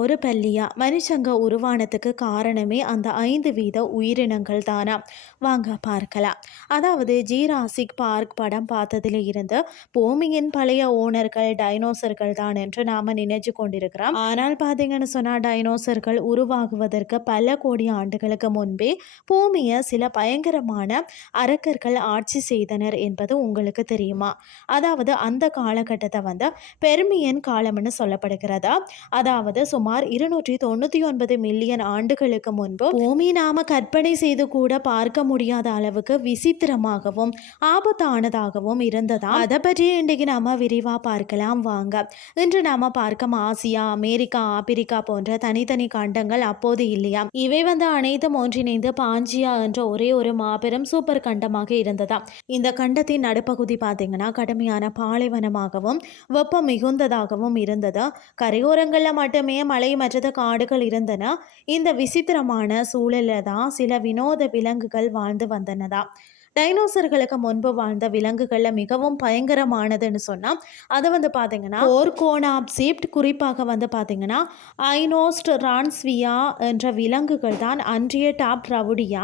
ஒரு பல்லியா மனுஷங்க உருவானதுக்கு காரணமே அந்த 5% உயிரினங்கள் தானா? வாங்க பார்க்கலாம். அதாவது ஜீராசிக் பார்க் படம் பார்த்ததுல இருந்து பூமியின் பழைய ஓனர்கள் டைனோசர்கள் தான் என்று நாம நினைச்சு கொண்டிருக்கிறோம். ஆனால் பார்த்தீங்கன்னு சொன்னா டைனோசர்கள் உருவாகுவதற்கு பல கோடி ஆண்டுகளுக்கு முன்பே பூமியை சில பயங்கரமான அரக்கர்கள் ஆட்சி செய்தனர் என்பது உங்களுக்கு தெரியுமா? அதாவது அந்த காலகட்டத்தை வந்து பெர்மியன் காலம்னு சொல்லப்படுகிறதா. அதாவது சுமார் 299 மில்லியன் ஆண்டுகளுக்கு முன்பு பூமி நாம கற்பனை செய்து கூட பார்க்க முடியாத அளவுக்கு விசித்திரமாகவும் ஆபத்தானதாகவும் இருந்ததா. அதை பற்றி இன்றைக்கு நாம விரிவா பார்க்கலாம் வாங்க. இன்று நாம பார்க்கும் ஆசியா, அமெரிக்கா, ஆப்பிரிக்கா போன்ற தனித்தனி கண்டங்கள் அப்போது இல்லையா. இவை வந்து அனைத்தும் ஒன்றிணைந்து பாஞ்சியா என்ற ஒரே ஒரு மாபெரும் சூப்பர் கண்டமாக இருந்ததா. இந்த கண்டத்தின் நடுப்பகுதி பார்த்தீங்கன்னா கடுமையான பாலைவனமாகவும் வெப்பம் மிகுந்ததாகவும் இருந்தது. கரையோரங்களில் மட்டுமே மலை மற்றது காடுகள் இருந்தன. இந்த விசித்திரமான சூழலில் தான் சில வினோத விலங்குகள் வாழ்ந்து வந்தனதா. டைனோசர்களுக்கு முன்பு வாழ்ந்த விலங்குகளில் மிகவும் பயங்கரமானதுன்னு சொன்னால் அது வந்து பார்த்தீங்கன்னா ஓர்கோனாப்சிப்ட், குறிப்பாக வந்து பார்த்தீங்கன்னா ஐனோஸ்டரான்ஸ்வியா என்ற விலங்குகள் தான் அன்றைய டாப் ரவுடியா.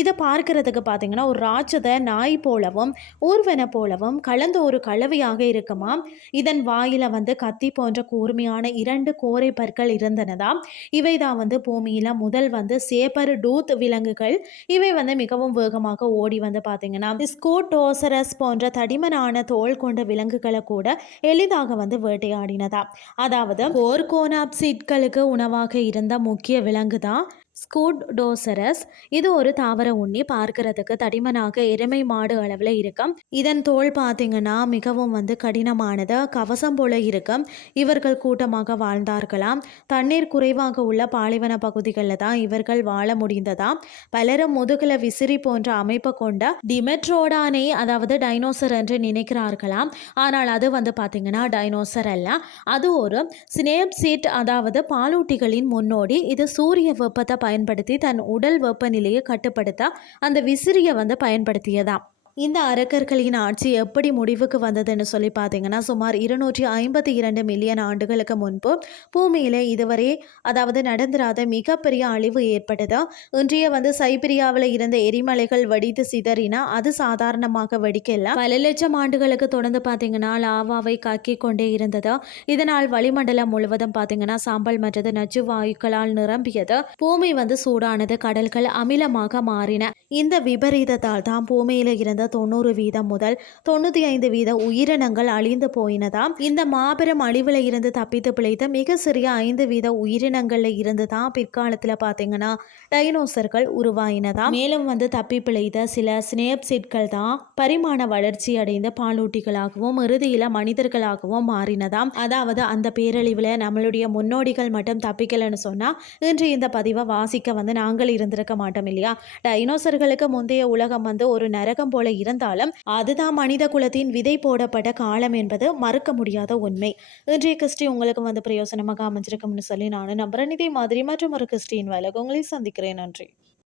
இதை பார்க்கறதுக்கு பார்த்தீங்கன்னா ஒரு ராட்சத நாய் போலவும் ஊர்வன போலவும் கலந்து ஒரு கலவையாக இருக்குமா. இதன் வாயில வந்து கத்தி போன்ற கூர்மையான 2 கோரை பற்கள் இருந்தனதா. இவை தான் வந்து பூமியில் முதல் வந்து சேப்பர் டூத் விலங்குகள். இவை வந்து மிகவும் வேகமாக ஓடி வந்து பார்த்தீங்கன்னா ஸ்கூட்டோசரஸ் போன்ற தடிமனான தோல் கொண்ட விலங்குகளை கூட எளிதாக வந்து வேட்டையாடினதா. அதாவது கோர்கோனாப்சிட்களுக்கு உணவாக இருந்த முக்கிய விலங்கு தான் ஸ்கூட்டோசரஸ். இது ஒரு தாவர உண்ணி, பார்க்கறதுக்கு தடிமனாக எருமை மாடு அளவில் இருக்கும். இதன் தோல் பார்த்தீங்கன்னா மிகவும் வந்து கடினமானது, கவசம் போல இருக்கும். இவர்கள் கூட்டமாக வாழ்ந்தார்களாம். தண்ணீர் குறைவாக உள்ள பாலைவன பகுதிகளில் தான் இவர்கள் வாழ முடிந்ததா. பலரும் முதுகுல விசிறி போன்ற அமைப்பு கொண்ட டிமெட்ரோடானை, அதாவது டைனோசர் என்று நினைக்கிறார்களாம். ஆனால் அது வந்து பார்த்தீங்கன்னா டைனோசர் அல்ல, அது ஒரு ஸ்னேப்சிட், அதாவது பாலூட்டிகளின் முன்னோடி. இது சூரிய வெப்பத்தை பயன்படுத்தி தன் உடல் வெப்பநிலையை கட்டுப்படுத்த அந்த விசிறியை வந்து பயன்படுத்தியதாம். இந்த அரக்கர்களின் ஆட்சி எப்படி முடிவுக்கு வந்ததுன்னு சொல்லி பார்த்தீங்கன்னா சுமார் 252 மில்லியன் ஆண்டுகளுக்கு முன்பு பூமியில் இதுவரை அதாவது நடந்திராத மிகப்பெரிய அழிவு ஏற்பட்டது. இன்றைய வந்து சைபீரியாவில் இருந்த எரிமலைகள் வெடித்து சிதறினா அது சாதாரணமாக வெடிக்கல. பல லட்சம் ஆண்டுகளுக்கு தொடர்ந்து பார்த்தீங்கன்னா லாவாவை கக்கி கொண்டே இருந்தது. இதனால் வளிமண்டலம் முழுவதும் பார்த்தீங்கன்னா சாம்பல் மற்றது நச்சு வாயுக்களால் நிரம்பியது. பூமி வந்து சூடானது, கடல்கள் அமிலமாக மாறின. இந்த விபரீதத்தால் தான் பூமியில் இருந்த 90% முதல் 95% உயிரினங்கள் அழிந்து போயினதாம். இந்த மாபெரும் அழிவுல இருந்து தப்பித்து பிழைத்த மிக சிறிய 5% உயிரினங்கள்ல இருந்து தான் பிற்காலத்துல பாத்தீங்கன்னா டைனோசர்கள் உருவாயினதாம். மேலும் வந்து தப்பி பிழைத்த சில ஸ்னேப்சிட்கள் தான் பரிமாண வளர்ச்சி அடைந்த பாலூட்டிகளாகவும் இறுதியில மனிதர்களாகவும் மாறினதாம். அதாவது அந்த பேரழிவுல நம்மளுடைய முன்னோடிகள் மட்டும் தப்பிக்கலன்னு சொன்னா இன்று இந்த பதிவை வாசிக்க வந்து நாங்கள் இருந்திருக்க மாட்டோம் இல்லையா. டைனோசர்களுக்கு முந்தைய உலகம் வந்து ஒரு நரகம் போல இருந்தாலும் அதுதான் மனித குலத்தின் விதை போடப்பட்ட காலம் என்பது மறுக்க முடியாத உண்மை. இன்றைய கிறிஸ்டி உங்களுக்கு வந்து பிரயோசனமாக அமைஞ்சிருக்கும்னு சொல்லி நானும் நம்புறேன். இதே மாதிரி மற்றும் ஒரு கிறிஸ்டின் வேலைக்கு உங்களை சந்திக்கிறேன். நன்றி.